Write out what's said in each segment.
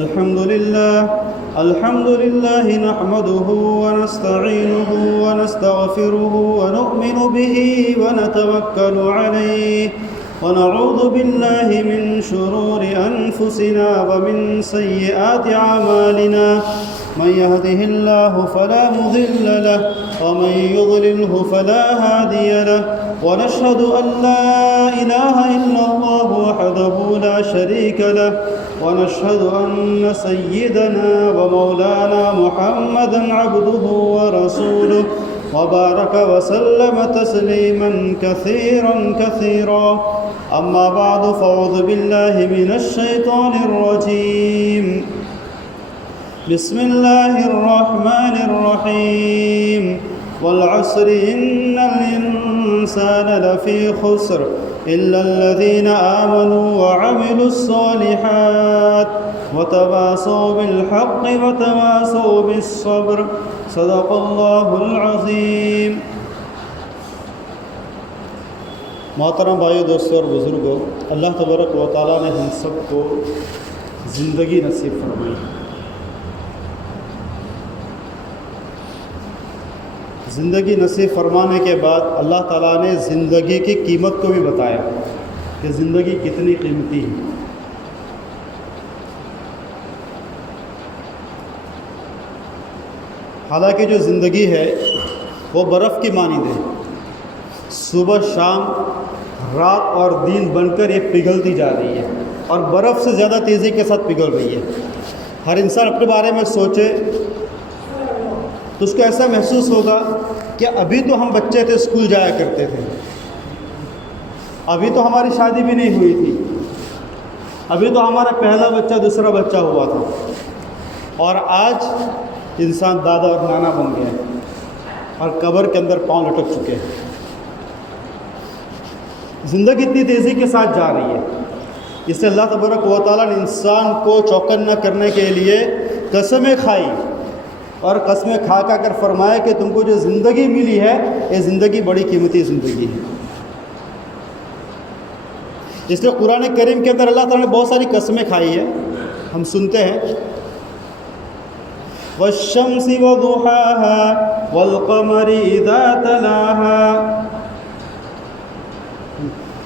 الحمد لله نحمده ونستعينه ونستغفره ونؤمن به ونتوكل عليه ونعوذ بالله من شرور أنفسنا ومن سيئات أعمالنا من يهده الله فلا مضل له ومن يضلله فلا هادي له ونشهد أن لا إله إلا الله وحده لا شريك له ونشهد أن سيدنا ومولانا محمدا عبده ورسوله وبارك وسلم تسليما كثيرا أما بعد فأعوذ بالله من الشيطان الرجيم بسم الله الرحمن الرحيم والعصر إن الإنسان لفي خسر إلا الذين آمنوا وعملوا الصالحات وتواصوا بالحق وتواصوا بالصبر صدق الله العظيم. محترم بھائیو، دوستوں اور بزرگوں، اللہ تبارک و تعالیٰ نے ہم سب کو زندگی نصیب فرمائی. زندگی نصیب فرمانے کے بعد اللہ تعالیٰ نے زندگی کی قیمت کو بھی بتایا کہ زندگی کتنی قیمتی ہے. حالانکہ جو زندگی ہے وہ برف کی مانند ہے، صبح شام رات اور دن بن کر یہ پگھلتی جا رہی ہے اور برف سے زیادہ تیزی کے ساتھ پگھل رہی ہے. ہر انسان اپنے بارے میں سوچے تو اس کو ایسا محسوس ہوگا کہ ابھی تو ہم بچے تھے، اسکول جایا کرتے تھے، ابھی تو ہماری شادی بھی نہیں ہوئی تھی، ابھی تو ہمارا پہلا بچہ دوسرا بچہ ہوا تھا، اور آج انسان دادا اور نانا بن گیا ہے اور قبر کے اندر پاؤں لٹک چکے ہیں. زندگی اتنی تیزی کے ساتھ جا رہی ہے، اس سے اللہ تبارک و تعالیٰ نے انسان کو چوکنا کرنے کے لیے قسمیں کھائی اور قسمیں کھا کر فرمایا کہ تم کو جو زندگی ملی ہے یہ زندگی بڑی قیمتی زندگی ہے. اس لیے قرآن کریم کے اندر اللہ تعالیٰ نے بہت ساری قسمیں کھائی ہے. ہم سنتے ہیں والشمس وضحاها والقمر اذا تلاها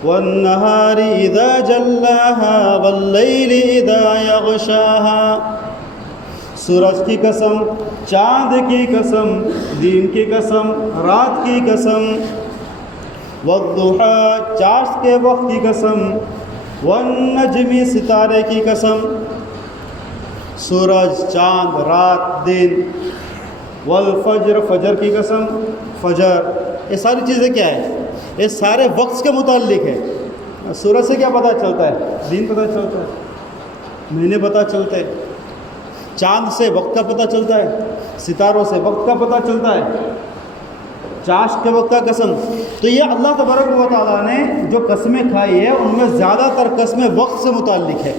والنهار اذا جلاها والليل اذا يغشاها. سورج کی قسم، چاند کی قسم، دن کی قسم، رات کی قسم، والضحى چاشت کے وقت کی قسم، والنجم ستارے کی قسم. سورج، چاند، رات، دن، والفجر فجر کی قسم، فجر. یہ ساری چیزیں کیا ہے؟ یہ سارے وقت کے متعلق ہے. سورج سے کیا پتہ چلتا ہے؟ دن پتہ چلتا ہے، مہینے پتہ چلتے ہیں، چاند سے وقت کا پتہ چلتا ہے، ستاروں سے وقت کا پتہ چلتا ہے، چاشت کے وقت کا قسم. تو یہ اللہ تبارک و تعالیٰ نے جو قسمیں کھائی ہے ان میں زیادہ تر قسمیں وقت سے متعلق ہے.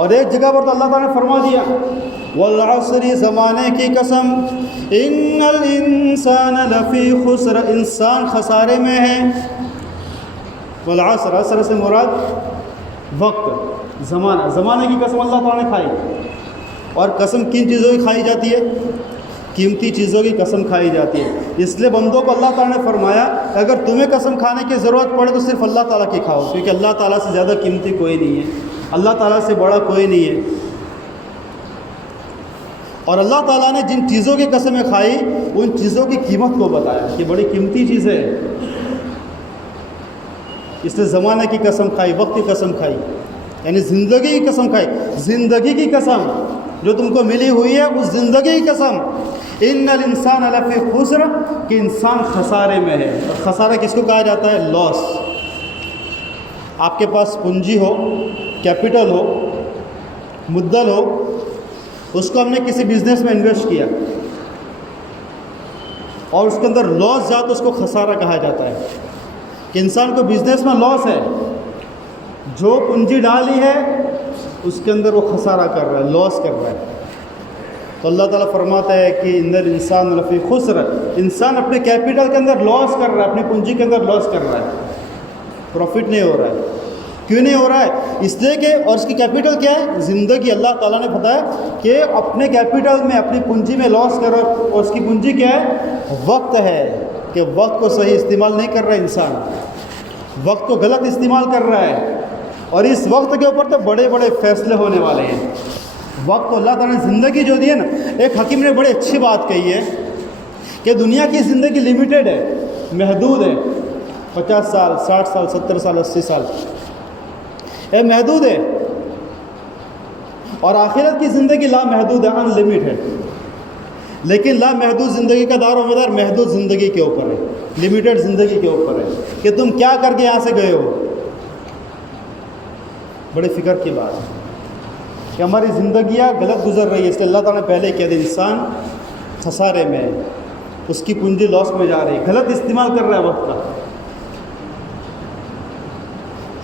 اور ایک جگہ پر تو اللہ تعالیٰ نے فرما دیا والعصر زمانے کی قسم ان الانسان لفی خسر، انسان خسارے میں ہے. والعصر، عصر سے مراد وقت، زمانہ. زمانے کی قسم اللہ تعالیٰ نے کھائی. اور قسم کن چیزوں کی کھائی جاتی ہے؟ قیمتی چیزوں کی قسم کھائی جاتی ہے. اس لیے بندوں کو اللہ تعالیٰ نے فرمایا کہ اگر تمہیں قسم کھانے کی ضرورت پڑے تو صرف اللہ تعالیٰ کی کھاؤ، کیونکہ اللہ تعالیٰ سے زیادہ قیمتی کوئی نہیں ہے، اللہ تعالیٰ سے بڑا کوئی نہیں ہے. اور اللہ تعالیٰ نے جن چیزوں کی قسمیں کھائی ان چیزوں کی قیمت کو بتایا کہ بڑی قیمتی چیز ہے. اس نے زمانے کی قسم کھائی، وقت کی قسم کھائی، یعنی زندگی کی قسم کھائی. زندگی کی قسم جو تم کو ملی ہوئی ہے اس زندگی کی قسم. ان الانسان لفی خسر، کہ انسان خسارے میں ہے. اور خسارہ کس کو کہا جاتا ہے؟ لاس. آپ کے پاس پونجی ہو، کیپٹل ہو، مدل ہو، اس کو ہم نے کسی بزنس میں انویسٹ کیا اور اس کے اندر لاس جاتا تو اس کو خسارہ کہا جاتا ہے. کہ انسان کو بزنس میں لاس ہے، جو پونجی ڈالی ہے اس کے اندر وہ خسارہ کر رہا ہے، لاس کر رہا ہے. تو اللہ تعالیٰ فرماتا ہے کہ ان الانسان لفی خسر، انسان اپنے کیپٹل کے اندر لاس کر رہا ہے، اپنی پونجی کے اندر لاس کر رہا ہے، پروفٹ نہیں ہو رہا ہے. کیوں نہیں ہو رہا ہے؟ اس لیے کہ اور اس کی کیپٹل کیا ہے؟ زندگی۔ اللہ تعالیٰ نے بتایا کہ اپنے کیپٹل میں، اپنی پونجی میں لاس کرو، اور اس کی پونجی کیا ہے؟ وقت ہے، کہ وقت کو صحیح استعمال نہیں کر رہا انسان، وقت کو غلط استعمال کر رہا ہے، اور اس وقت کے اوپر تو بڑے بڑے فیصلے ہونے والے ہیں۔ وقت کو اللہ تعالیٰ نے زندگی جو دی ہے نا، ایک حکیم نے بڑی اچھی بات کہی ہے کہ دنیا کی زندگی لمیٹیڈ ہے، محدود ہے، 50 سال، 60 سال، 70 سال، 80 سال، یہ محدود ہے، اور آخرت کی زندگی لامحدود ہے، ان لمٹ ہے۔ لیکن لامحدود زندگی کا دار و مدار محدود زندگی کے اوپر ہے، لمیٹیڈ زندگی کے اوپر ہے، کہ تم کیا کر کے یہاں سے گئے ہو۔ بڑے فکر کی بات ہے کہ ہماری زندگیاں غلط گزر رہی ہے، اس لیے اللہ تعالیٰ نے پہلے کہہ دیا انسان خسارے میں ہے، اس کی پونجی لاس میں جا رہی ہے، غلط استعمال کر رہا ہے وقت کا۔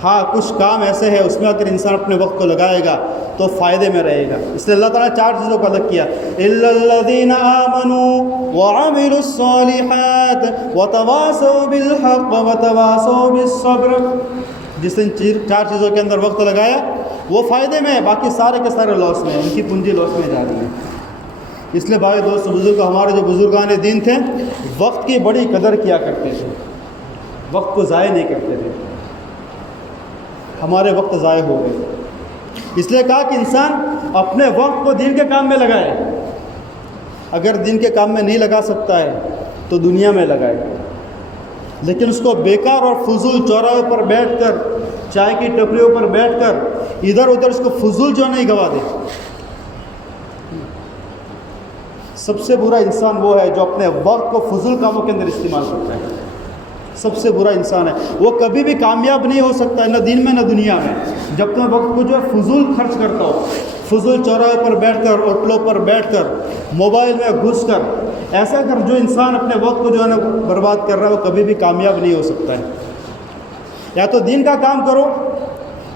ہاں کچھ کام ایسے ہے اس میں اگر انسان اپنے وقت کو لگائے گا تو فائدے میں رہے گا۔ اس لیے اللہ تعالیٰ نے 4 چیزوں کو الگ کیا، اِلَّا الَّذِينَ آمَنُوا وَعَمِلُوا الصَّالِحَاتِ وَتَوَاصَوْا بِالْحَقِّ وَتَوَاصَوْا بِالصَّبْرِ۔ جس نے 4 چیزوں کے اندر وقت لگایا وہ فائدے میں ہے، باقی سارے کے سارے لاس میں ہیں، ان کی پونجی لاس میں جا رہی ہے۔ اس لیے بھائی دوست بزرگ، ہمارے جو بزرگان دین تھے وقت کی بڑی قدر کیا کرتے تھے، وقت کو ضائع نہیں کرتے تھے۔ ہمارے وقت ضائع ہو گئے، اس لیے کہا کہ انسان اپنے وقت کو دین کے کام میں لگائے، اگر دین کے کام میں نہیں لگا سکتا ہے تو دنیا میں لگائے، لیکن اس کو بیکار اور فضول چوراہے پر بیٹھ کر، چائے کی ٹپریوں پر بیٹھ کر ادھر ادھر اس کو فضول جو نہیں گوا دے۔ سب سے برا انسان وہ ہے جو اپنے وقت کو فضول کاموں کے اندر استعمال کرتا ہے، سب سے برا انسان ہے، وہ کبھی بھی کامیاب نہیں ہو سکتا ہے، نہ دین میں نہ دنیا میں، جب تک وقت کو جو ہے فضول خرچ کرتا ہو، فضول چوراہے پر بیٹھ کر، ہوٹلوں پر بیٹھ کر، موبائل میں گھس کر، ایسا کر جو انسان اپنے وقت کو جو ہے نا برباد کر رہا ہے وہ کبھی بھی کامیاب نہیں ہو سکتا ہے۔ یا تو دین کا کام کرو،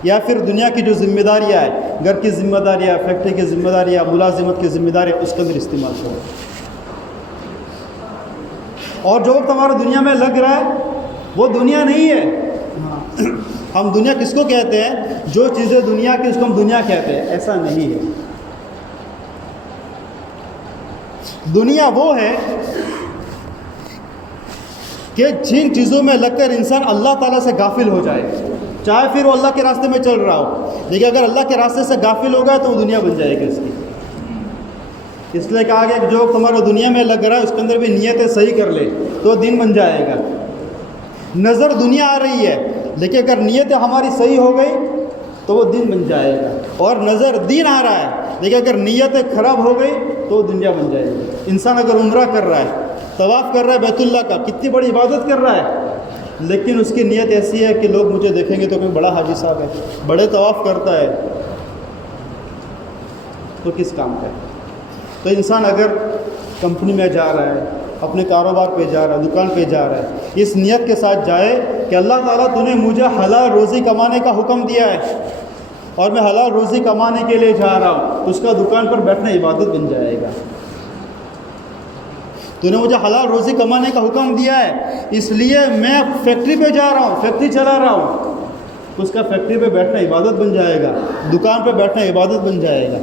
یا پھر دنیا کی جو ذمہ داریاں ہیں، گھر کی ذمہ داریاں، فیکٹری کی ذمہ داریاں، ملازمت کی ذمہ داریاں، اس کے اندر استعمال کرو۔ اور جو وقت ہمارا دنیا میں لگ رہا ہے وہ دنیا نہیں ہے۔ ہم دنیا کس کو کہتے ہیں؟ جو چیزیں دنیا کی اس کو ہم دنیا کہتے ہیں، ایسا نہیں ہے۔ دنیا وہ ہے کہ جن چیزوں میں لگ کر انسان اللہ تعالیٰ سے غافل ہو جائے، چاہے پھر وہ اللہ کے راستے میں چل رہا ہو، لیکن اگر اللہ کے راستے سے غافل ہو گیا تو وہ دنیا بن جائے گی اس کی۔ اس لیے کہا گیا کہ جو تمہارا دنیا میں لگ رہا ہے اس کے اندر بھی نیتیں صحیح کر لے تو دین بن جائے گا۔ نظر دنیا آ رہی ہے لیکن اگر نیتیں ہماری صحیح ہو گئی تو وہ دین بن جائے گا، اور نظر دین آ رہا ہے لیکن اگر نیتیں خراب ہو گئی تو وہ دنیا بن جائے گی۔ انسان اگر عمرہ کر رہا ہے، طواف کر رہا ہے بیت اللہ کا، کتنی بڑی عبادت کر رہا ہے، لیکن اس کی نیت ایسی ہے کہ لوگ مجھے دیکھیں گے تو کوئی بڑا حاجی صاحب ہے، بڑے طواف کرتا ہے، تو کس کام کا ہے؟ تو انسان اگر کمپنی میں جا رہا ہے، اپنے کاروبار پہ جا رہا ہے، دکان پہ جا رہا ہے، اس نیت کے ساتھ جائے کہ اللہ تعالیٰ تو نے مجھے حلال روزی کمانے کا حکم دیا ہے اور میں حلال روزی کمانے کے لیے جا رہا ہوں، تو اس کا دکان پر بیٹھنا عبادت بن جائے گا۔ تو نے مجھے حلال روزی کمانے کا حکم دیا ہے، اس لیے میں فیکٹری پہ جا رہا ہوں، فیکٹری چلا رہا ہوں، تو اس کا فیکٹری پہ بیٹھنا عبادت بن جائے گا، دکان پہ بیٹھنا عبادت بن جائے گا۔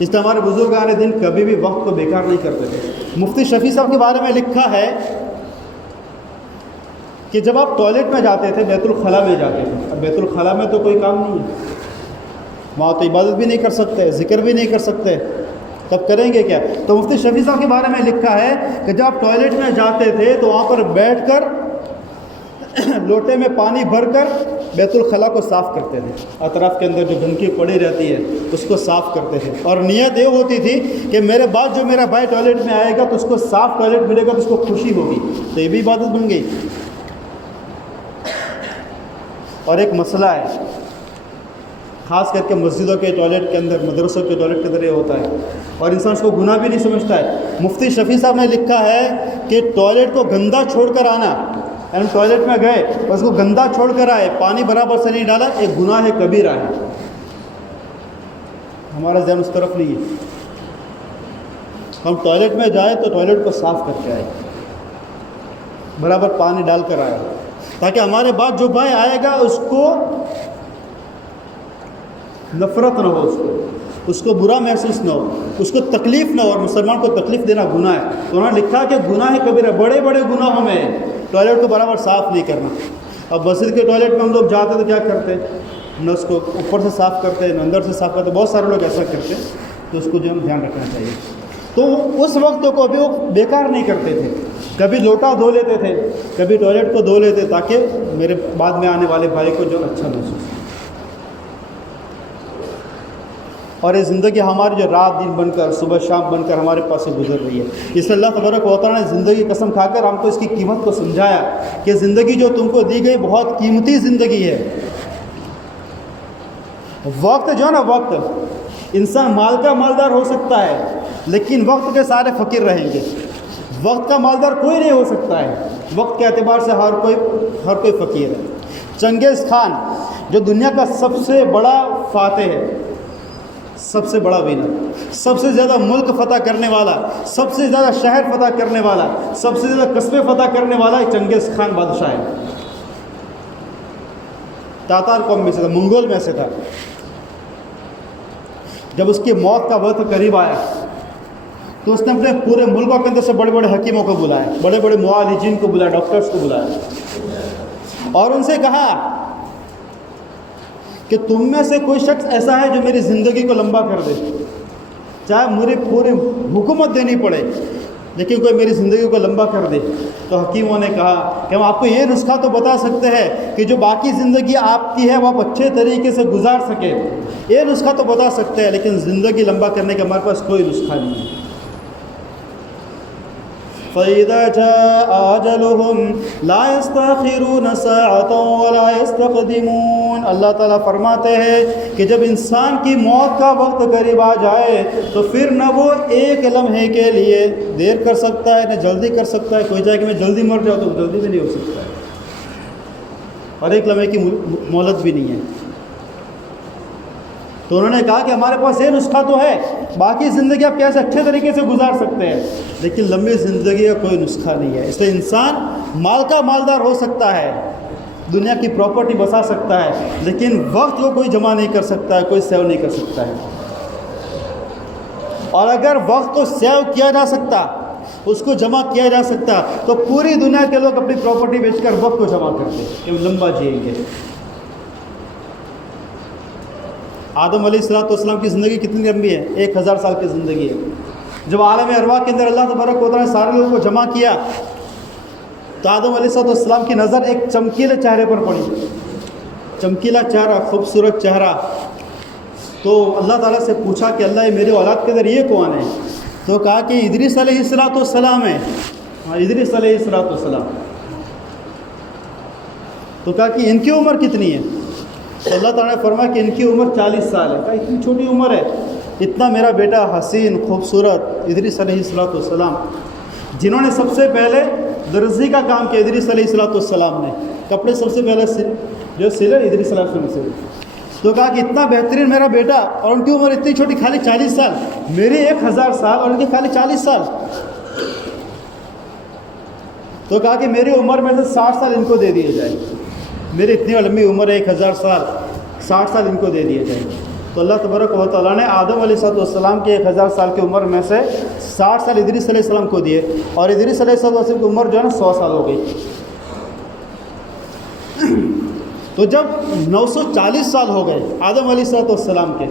اس لیے ہمارے بزرگان دین کبھی بھی وقت کو بیکار نہیں کرتے تھے۔ مفتی شفیع صاحب کے بارے میں لکھا ہے کہ جب آپ ٹوائلٹ میں جاتے تھے، بیت الخلاء میں جاتے تھے، اب بیت الخلاء میں تو کوئی کام نہیں ہے، وہاں تو عبادت بھی نہیں کر سکتے، ذکر بھی نہیں کر سکتے، تب کریں گے کیا؟ تو مفتی شفیع صاحب کے بارے میں لکھا ہے کہ جب آپ ٹوائلٹ میں جاتے تھے تو وہاں پر بیٹھ کر لوٹے میں پانی بھر کر بیت الخلاء کو صاف کرتے تھے، اطراف کے اندر جو گندگی پڑی رہتی ہے اس کو صاف کرتے تھے، اور نیت یہ ہوتی تھی کہ میرے بعد جو میرا بھائی ٹوائلٹ میں آئے گا تو اس کو صاف ٹوائلٹ ملے گا تو اس کو خوشی ہوگی، تو یہ بھی عبادت بن گئی۔ اور ایک مسئلہ ہے خاص کر کے مسجدوں کے ٹوائلٹ کے اندر، مدرسوں کے ٹوائلٹ کے اندر یہ ہوتا ہے، اور انسان اس کو گناہ بھی نہیں سمجھتا ہے۔ مفتی شفیع صاحب نے لکھا ہے کہ ٹوائلٹ کو گندا چھوڑ کر آنا، یعنی ٹوائلٹ میں گئے اور اس کو گندا چھوڑ کر آئے، پانی برابر سے نہیں ڈالا، ایک گناہ ہے، کبیرہ ہے۔ ہمارا ذہن اس طرف نہیں ہے، ہم ٹوائلٹ میں جائیں تو ٹوائلٹ کو صاف کر کے آئے، برابر پانی ڈال کر آئے۔ تاکہ ہمارے بعد جو بھائی آئے گا اس کو نفرت نہ ہو، اس کو برا محسوس نہ ہو، اس کو تکلیف نہ ہو، اور مسلمان کو تکلیف دینا گناہ ہے۔ تو انہوں نے لکھا کہ گناہ کبیرہ، بڑے بڑے گناہوں میں ٹوائلٹ کو برابر صاف نہیں کرنا۔ اب مسجد کے ٹوائلٹ میں ہم لوگ جاتے تو کیا کرتے ہیں، نہ اس کو اوپر سے صاف کرتے ہیں نہ اندر سے صاف کرتے ہیں، بہت سارے لوگ ایسا کرتے ہیں، تو اس کو جو ہم دھیان رکھنا چاہیے۔ تو اس وقت کو بھی وہ بیکار نہیں کرتے تھے، کبھی لوٹا دھو لیتے تھے، کبھی ٹوائلٹ کو دھو لیتے، تاکہ میرے بعد میں آنے والے بھائی کو جو اچھا محسوس ہو۔ اور یہ زندگی ہماری جو رات دن بن کر، صبح شام بن کر ہمارے پاس سے گزر رہی ہے، اس لیے اللہ تبارک و تعالیٰ نے زندگی قسم کھا کر ہم کو اس کی قیمت کو سمجھایا کہ زندگی جو تم کو دی گئی بہت قیمتی زندگی ہے۔ وقت جو ہے نا، وقت، انسان مال کا مالدار ہو سکتا ہے لیکن وقت کے سارے فقیر رہیں گے۔ وقت کا مالدار کوئی نہیں ہو سکتا ہے، وقت کے اعتبار سے ہر کوئی فقیر ہے۔ چنگیز خان جو دنیا کا سب سے بڑا فاتح ہے، سب سے بڑا ونر، سب سے زیادہ ملک فتح کرنے والا، سب سے زیادہ شہر فتح کرنے والا، سب سے زیادہ قصبے فتح کرنے والا چنگیز خان بادشاہ ہے۔ تاتار قوم میں سے تھا، منگول میں سے تھا۔ جب اس کی موت کا وقت قریب آیا تو اس نے اپنے پورے ملکوں کے اندر سے بڑے بڑے حکیموں کو بلایا، بڑے بڑے معالجین کو بلایا، ڈاکٹرز کو بلایا، اور ان سے کہا کہ تم میں سے کوئی شخص ایسا ہے جو میری زندگی کو لمبا کر دے، چاہے مجھے پوری حکومت دینی پڑے لیکن کوئی میری زندگی کو لمبا کر دے۔ تو حکیموں نے کہا کہ ہم آپ کو یہ نسخہ تو بتا سکتے ہیں کہ جو باقی زندگی آپ کی ہے وہ آپ اچھے طریقے سے گزار سکے، یہ نسخہ تو بتا سکتے ہیں، لیکن زندگی لمبا کرنے کے ہمارے پاس کوئی نسخہ نہیں ہے۔ فَإِذَا جَاءَ أَجَلُهُمْ لَا يَسْتَأْخِرُونَ سَاعَةً وَلَا يَسْتَقْدِمُونَ۔ اللہ تعالیٰ فرماتے ہیں کہ جب انسان کی موت کا وقت قریب آ جائے تو پھر نہ وہ ایک لمحے کے لیے دیر کر سکتا ہے نہ جلدی کر سکتا ہے۔ کوئی جائے کہ میں جلدی مر جاؤں تو جلدی بھی نہیں ہو سکتا ہے، اور ایک لمحے کی مہلت بھی نہیں ہے۔ تو انہوں نے کہا کہ ہمارے پاس یہ نسخہ تو ہے، باقی زندگی آپ کیسے اچھے طریقے سے گزار سکتے ہیں، لیکن لمبی زندگی کا کوئی نسخہ نہیں ہے۔ اس لیے انسان مال کا مالدار ہو سکتا ہے، دنیا کی پراپرٹی بسا سکتا ہے، لیکن وقت کو کوئی جمع نہیں کر سکتا ہے، کوئی سیو نہیں کر سکتا ہے۔ اور اگر وقت کو سیو کیا جا سکتا، اس کو جمع کیا جا سکتا، تو پوری دنیا کے لوگ اپنی پراپرٹی بیچ کر وقت کو جمع کرتے کہ وہ لمبا جئیں گے۔ آدم علیہ السلام کی زندگی کتنی لمبی ہے؟ 1000 سال کی زندگی ہے۔ جب عالم ارواح کے اندر اللہ تبارک و تعالیٰ نے سارے لوگوں کو جمع کیا تو آدم علیہ السلام کی نظر ایک چمکیلے چہرے پر پڑی، چمکیلا چہرہ، خوبصورت چہرہ۔ تو اللہ تعالیٰ سے پوچھا کہ اللہ، یہ میرے اولاد کے اندر یہ کون ہے؟ تو کہا کہ ادریس علیہ السلام ہے۔ ادریس علیہ السلام۔ تو کہا کہ ان کی عمر کتنی ہے؟ تو اللہ تعالیٰ نے فرمایا کہ ان کی عمر 40 سال ہے۔ کہا اتنی چھوٹی عمر ہے، اتنا میرا بیٹا حسین خوبصورت ادریس علیہ السلام، جنہوں نے سب سے پہلے درزی کا کام کیا ادریس علیہ السلام نے، کپڑے سب سے پہلے جو سلے ادریس علیہ السلام سے۔ تو کہا کہ اتنا بہترین میرا بیٹا، اور ان کی عمر اتنی چھوٹی، خالی 40 سال، میری 1000 سال اور ان کی خالی 40 سال۔ تو کہا کہ میری عمر میں سے 60 سال ان کو دے دیے جائے، میری اتنی لمبی عمر ہے 1000 سال، 60 سال ان کو دے دیے جائیں۔ تو اللہ تبارک و تعالیٰ نے آدم علیہ السلام کے 1000 سال کی عمر میں سے 60 سال ادریس علیہ السلام کو دیے، اور ادریس علیہ السلام کی عمر جو ہے نا 100 سال ہو گئی۔ تو جب 940 سال ہو گئے آدم علیہ السلام کے،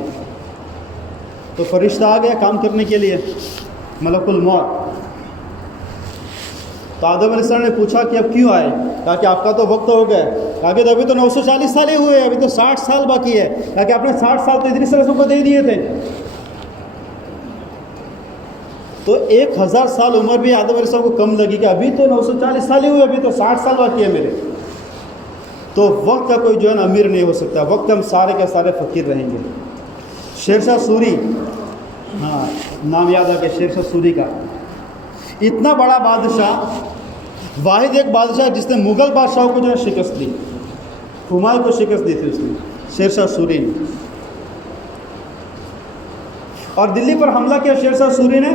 تو فرشتہ آ گیا کام کرنے کے لیے، ملک الموت۔ تو آدم علیہ السلام نے پوچھا کہ اب کیوں آئے؟ کہا کہ آپ کا تو وقت ہو گیا۔ کہا کہ ابھی تو 940 سال ہی ہوئے، ابھی تو 60 سال باقی ہے۔ کہا کہ آپ نے 60 سال تو ادریس علیہ السلام کو دے دیے تھے۔ تو 1000 سال عمر بھی آدم علیہ السلام کو کم لگی کہ ابھی تو 940 سال ہی ہوئے، ابھی تو 60 سال باقی ہے میرے۔ تو وقت کا کوئی جو ہے نا امیر نہیں ہو سکتا، وقت ہم سارے کے سارے فقیر رہیں گے۔ شیرشاہ سوری، ہاں نام یاد آ گیا شیرشاہ سوری کا، اتنا بڑا بادشاہ، واحد ایک بادشاہ جس نے مغل بادشاہوں کو جو ہے شکست دی، ہمایوں کو شکست دی تھی اس نے، شیرشاہ سوری نے۔ اور دلی پر حملہ کیا شیرشاہ سوری نے،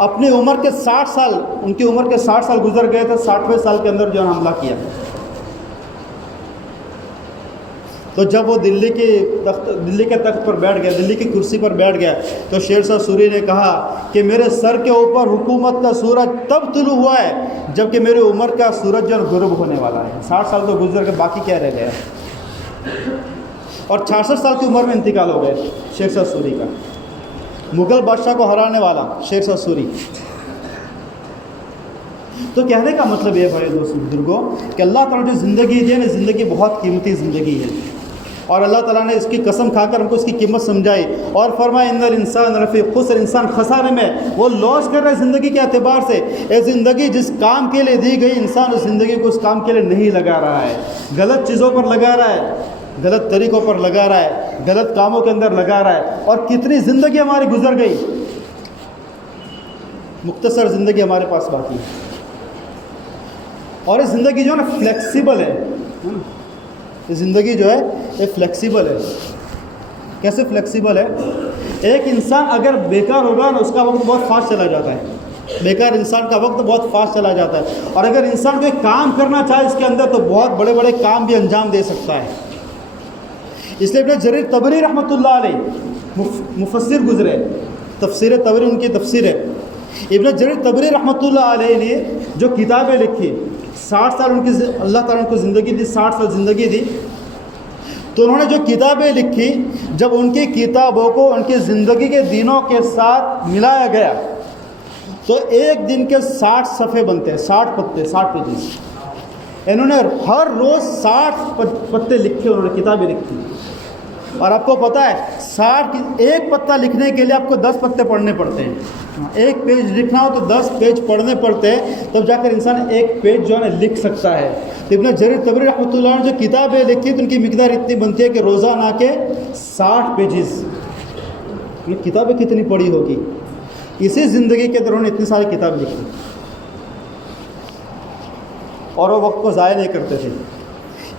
اپنی عمر کے 60 سال، ان کی عمر کے 60 سال گزر گئے تھے، 60ویں سال کے اندر جو ہے حملہ کیا۔ تو جب وہ دلی کے تخت پر بیٹھ گیا، دلی کی کرسی پر بیٹھ گیا، تو شیر شاہ سوری نے کہا کہ میرے سر کے اوپر حکومت کا سورج تب طلوع ہوا ہے جب کہ میری عمر کا سورج جو غروب ہونے والا ہے۔ 60 سال تو گزر کے باقی کیا رہ گیا، اور 66 سال کی عمر میں انتقال ہو گئے شیر شاہ سوری کا، مغل بادشاہ کو ہرانے والا شیر شاہ سوری۔ تو کہنے کا مطلب یہ بھائی دوست بزرگوں کہ اللہ تعالیٰ جو زندگی دی ہے نا، زندگی بہت قیمتی زندگی ہے، اور اللہ تعالیٰ نے اس کی قسم کھا کر ہم کو اس کی قیمت سمجھائی، اور فرمایا ان الانسان لفی خسر، انسان خسارے میں، وہ لاس کر رہا ہے زندگی کے اعتبار سے۔ اے زندگی جس کام کے لیے دی گئی، انسان اس زندگی کو اس کام کے لیے نہیں لگا رہا ہے، غلط چیزوں پر لگا رہا ہے، غلط طریقوں پر لگا رہا ہے، غلط کاموں کے اندر لگا رہا ہے، اور کتنی زندگی ہماری گزر گئی، مختصر زندگی ہمارے پاس باقی ہے۔ اور یہ زندگی جو ہے نا فلیکسیبل ہے، یہ زندگی جو ہے یہ فلیکسیبل ہے۔ کیسے فلیکسیبل ہے؟ ایک انسان اگر بیکار ہوگا نا، اس کا وقت بہت فاسٹ چلا جاتا ہے، بیکار انسان کا وقت بہت فاسٹ چلا جاتا ہے، اور اگر انسان کوئی کام کرنا چاہے اس کے اندر تو بہت بڑے بڑے کام بھی انجام دے سکتا ہے۔ اس لیے ابن جریر طبری رحمۃ اللہ علیہ مفسر گزرے، تفسیر طبری ان کی تفسیر ہے۔ ابن جریر طبری رحمۃ اللہ علیہ نے جو کتابیں لکھی، 60 سال ان کی اللہ تعالیٰ نے کو زندگی دی، 60 سال زندگی دی، تو انہوں نے جو کتابیں لکھی، جب ان کی کتابوں کو ان کی زندگی کے دنوں کے ساتھ ملایا گیا تو ایک دن کے 60 صفحے بنتے ہیں، 60 پتے، 60 پیجز۔ انہوں نے ہر روز 60 پتے لکھے، انہوں نے کتابیں لکھی، اور آپ کو پتہ ہے 60 ایک پتہ لکھنے کے لیے آپ کو 10 پتے پڑھنے پڑتے ہیں، ایک پیج لکھنا ہو تو 10 پیج پڑھنے پڑتے ہیں، تب جا کر انسان ایک پیج جو ہے نا لکھ سکتا ہے۔ تو ابن جریر طبری رحمۃ اللہ نے جو کتابیں لکھی تو ان کی مقدار اتنی بنتی ہے کہ روزانہ کے 60 پیجز، یہ کتابیں کتنی پڑھی ہوگی؟ اسی زندگی کے دوران اتنی ساری کتابیں لکھی، اور وہ وقت کو ضائع نہیں کرتے تھے۔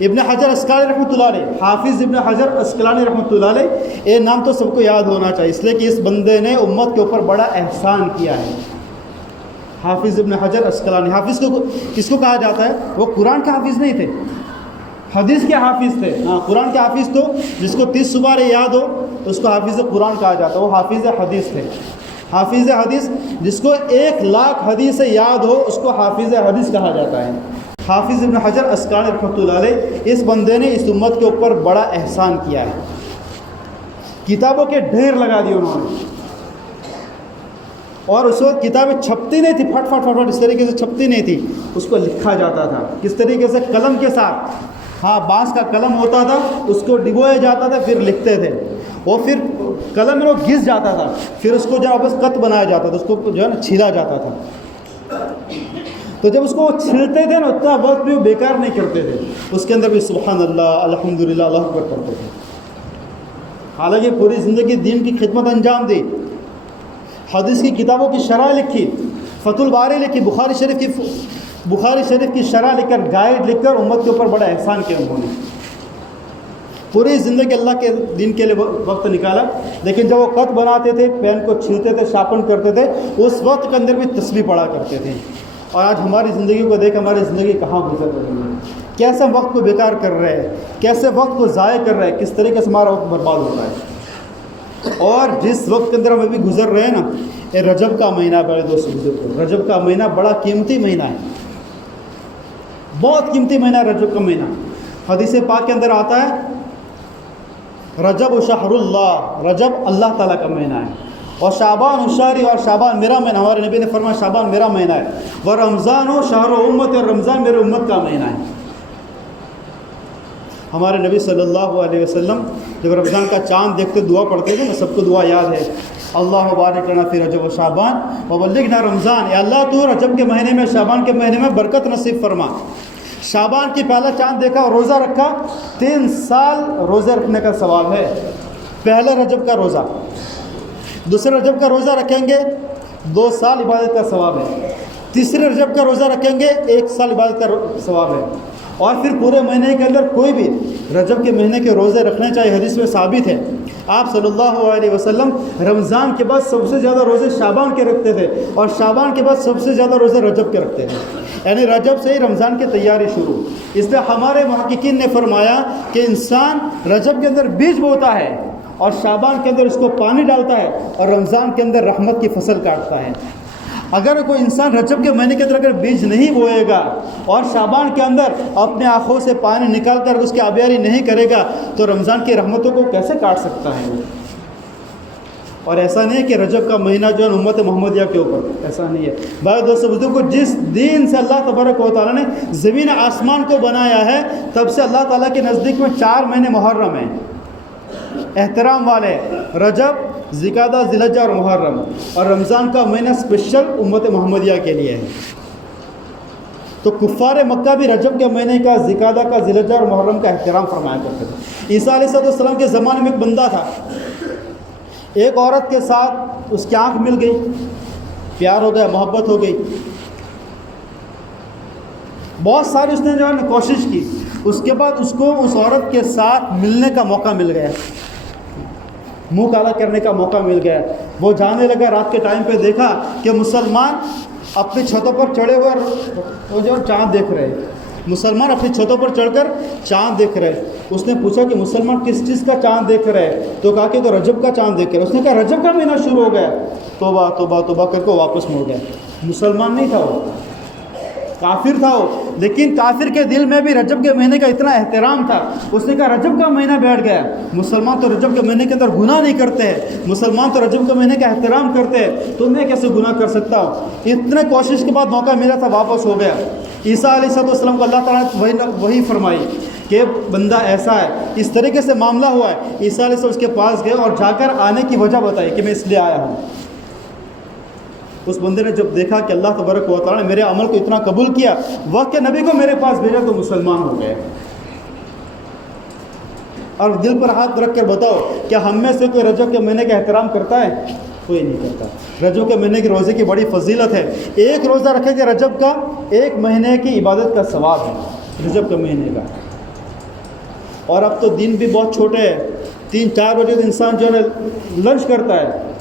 ابن حجر اسقلانی رحمۃ اللہ علیہ، حافظ ابن حجر اسقلانی رحمۃ اللہ علیہ، یہ نام تو سب کو یاد ہونا چاہیے، اس لیے کہ اس بندے نے امت کے اوپر بڑا احسان کیا ہے۔ حافظ ابن حجر اسقلانی، حافظ کو کس کو کہا جاتا ہے؟ وہ قرآن کے حافظ نہیں تھے، حدیث کے حافظ تھے۔ ہاں، قرآن کے حافظ تو جس کو 30 سپارے یاد ہو اس کو حافظ قرآن کہا جاتا ہے، وہ حافظ حدیث تھے۔ حافظ حدیث جس کو 1,00,000 حدیث یاد ہو اس کو حافظ حدیث کہا جاتا ہے۔ حافظ ابن حجر اسقلانی رحمۃ اللہ علیہ، اس بندے نے اس امت کے اوپر بڑا احسان کیا ہے، کتابوں کے ڈھیر لگا دیے انہوں نے، اور اس وقت کتابیں چھپتی نہیں تھی، پھٹ پھٹ پھٹ پھٹ اس طریقے سے چھپتی نہیں تھی، اس کو لکھا جاتا تھا۔ کس طریقے سے؟ قلم کے ساتھ، ہاں بانس کا قلم ہوتا تھا، اس کو ڈبویا جاتا تھا، پھر لکھتے تھے، وہ پھر قلم میں وہ گھس جاتا تھا، پھر اس کو جو واپس خط بنایا جاتا تھا، اس کو جو ہے نا چھیلا جاتا تھا۔ تو جب اس کو وہ چھلتے تھے نا، اتنا وقت بھی وہ بیکار نہیں کرتے تھے، اس کے اندر بھی سبحان اللہ، الحمدللہ، اللہ اکبر کرتے تھے، حالانکہ پوری زندگی دین کی خدمت انجام دی۔ حدیث کی کتابوں کی شرح لکھی، فتح الباری لکھی، بخاری شریف کی شرح لکھ کر، گائیڈ لکھ کر امت کے اوپر بڑا احسان کیا انہوں نے، پوری زندگی اللہ کے دین کے لیے وقت نکالا۔ لیکن جب وہ خط بناتے تھے، پین کو چھلتے تھے، شارپن کرتے تھے، اس وقت کے اندر بھی تسبیح پڑھا کرتے تھے۔ اور آج ہماری زندگی کو دیکھ، ہماری زندگی کہاں گزر رہی ہے، کیسے وقت کو بیکار کر رہے ہیں، کیسے وقت کو ضائع کر رہے ہیں، کس طریقے سے ہمارا وقت برباد ہو رہا ہے۔ اور جس وقت کے اندر ہم ابھی گزر رہے ہیں نا، یہ رجب کا مہینہ، بڑے دوست بزرگ، رجب کا مہینہ بڑا قیمتی مہینہ ہے، بہت قیمتی مہینہ ہے رجب کا مہینہ۔ حدیث پاک کے اندر آتا ہے رجب شہر اللہ، رجب اللہ تعالیٰ کا مہینہ ہے، اور شعبان شہری، اور شعبان میرا مہینہ، ہمارے نبی نے فرمایا شعبان میرا مہینہ ہے، وہ رمضان و شہر و امت، اور رمضان میرے امت کا مہینہ ہے۔ ہمارے نبی صلی اللہ علیہ وسلم جب رمضان کا چاند دیکھتے دعا پڑھتے تھے نا، سب کو دعا یاد ہے، اللہ بارک لنا فی رجب و شعبان وبلغنا رمضان، اے اللہ تو رجب کے مہینے میں، شعبان کے مہینے میں برکت نصیب فرما۔ شعبان کی پہلا چاند دیکھا اور روزہ رکھا، 3 سال روزے رکھنے کا ثواب ہے۔ پہلے رجب کا روزہ، دوسرے رجب کا روزہ رکھیں گے 2 سال عبادت کا ثواب ہے، تیسرے رجب کا روزہ رکھیں گے 1 سال عبادت کا ثواب ہے، اور پھر پورے مہینے کے اندر کوئی بھی رجب کے مہینے کے روزے رکھنے چاہیے، حدیث میں ثابت ہے۔ آپ صلی اللہ علیہ وسلم رمضان کے بعد سب سے زیادہ روزے شعبان کے رکھتے تھے، اور شعبان کے بعد سب سے زیادہ روزے رجب کے رکھتے تھے، یعنی رجب سے ہی رمضان کی تیاری شروع۔ اس لیے ہمارے محققین نے فرمایا کہ انسان رجب کے اندر بیج بوتا ہے اور شعبان کے اندر اس کو پانی ڈالتا ہے، اور رمضان کے اندر رحمت کی فصل کاٹتا ہے۔ اگر کوئی انسان رجب کے مہینے کے اندر اگر بیج نہیں بوئے گا اور شعبان کے اندر اپنے آنکھوں سے پانی نکال کر اس کی آبیاری نہیں کرے گا تو رمضان کی رحمتوں کو کیسے کاٹ سکتا ہے وہ؟ اور ایسا نہیں ہے کہ رجب کا مہینہ جو ہے امت محمدیہ کے اوپر، ایسا نہیں ہے۔ بھائی دوستو بزرگوں کو، جس دین سے اللہ تبارک و تعالیٰ نے زمین آسمان کو بنایا ہے، تب سے اللہ تعالیٰ کے نزدیک میں 4 مہینے محرم ہیں، احترام والے، رجب، ذوالقعدہ، ذوالحجہ اور محرم، اور رمضان کا مہینہ اسپیشل امت محمدیہ کے لیے ہے۔ تو کفار مکہ بھی رجب کے مہینے کا، ذوالقعدہ کا، ذوالحجہ اور محرم کا احترام فرمایا کرتے تھے۔ عیسیٰ علیہ السلام کے زمانے میں ایک بندہ تھا، ایک عورت کے ساتھ اس کی آنکھ مل گئی، پیار ہو گیا، محبت ہو گئی، بہت ساری اس نے جو ہے کوشش کی، اس کے بعد اس کو اس عورت کے ساتھ ملنے کا موقع مل گیا، منہ کالا کرنے کا موقع مل گیا۔ وہ جانے لگا، رات کے ٹائم پہ دیکھا کہ مسلمان اپنی چھتوں پر چڑھے ہوئے وہ جو چاند دیکھ رہے، مسلمان اپنی چھتوں پر چڑھ کر چاند دیکھ رہے۔ اس نے پوچھا کہ مسلمان کس چیز کا چاند دیکھ رہے؟ تو کہا کہ تو رجب کا چاند دیکھ رہے۔ اس نے کہا رجب کا مہینہ شروع ہو گیا۔ توبہ توبہ توبہ کر کے واپس مڑ گیا۔ مسلمان نہیں تھا وہ، کافر تھا وہ، لیکن کافر کے دل میں بھی رجب کے مہینے کا اتنا احترام تھا۔ اس نے کہا رجب کا مہینہ بیٹھ گیا، مسلمان تو رجب کے مہینے کے اندر گناہ نہیں کرتے ہیں، مسلمان تو رجب کے مہینے کا احترام کرتے ہیں، تو میں کیسے گناہ کر سکتا ہوں؟ اتنے کوشش کے بعد موقع ملا تھا، واپس ہو گیا۔ عیسیٰ علیہ السلام کو اللہ تعالیٰ نے وہی فرمائی کہ بندہ ایسا ہے، اس طریقے سے معاملہ ہوا ہے۔ عیسیٰ علیہ السلام اس کے پاس گئے اور جا کر آنے کی وجہ بتائی کہ میں اس لیے آیا ہوں۔ اس بندے نے جب دیکھا کہ اللہ تبارک و تعالیٰ نے میرے عمل کو اتنا قبول کیا، وقت کے نبی کو میرے پاس بھیجا، تو مسلمان ہو گئے۔ اور دل پر ہاتھ رکھ کر بتاؤ، کیا ہم میں سے کوئی رجب کے مہینے کا احترام کرتا ہے؟ کوئی نہیں کرتا۔ رجب کے مہینے کے روزے کی بڑی فضیلت ہے۔ ایک روزہ رکھے کہ رجب کا 1 مہینے کی عبادت کا ثواب ہے، رجب کے مہینے کا۔ اور اب تو دن بھی بہت چھوٹے ہیں، 3-4 بجے انسان جو ہے لنچ کرتا ہے،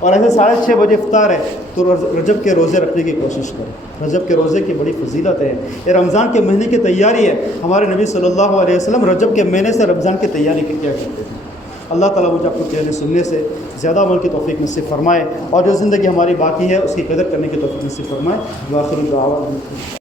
اور ایسے 6:30 بجے افطار ہے، تو رجب کے روزے رکھنے کی کوشش کریں۔ رجب کے روزے کی بڑی فضیلت ہے، یہ رمضان کے مہینے کی تیاری ہے۔ ہمارے نبی صلی اللہ علیہ وسلم رجب کے مہینے سے رمضان کی تیاری کیا کرتے تھے۔ اللہ تعالیٰ مجھے آپ کو کہنے سننے سے زیادہ عمل کی توفیق نصیب فرمائے، اور جو زندگی ہماری باقی ہے اس کی قدر کرنے کی توفیق نصیب فرمائے۔ وآخر دعوانا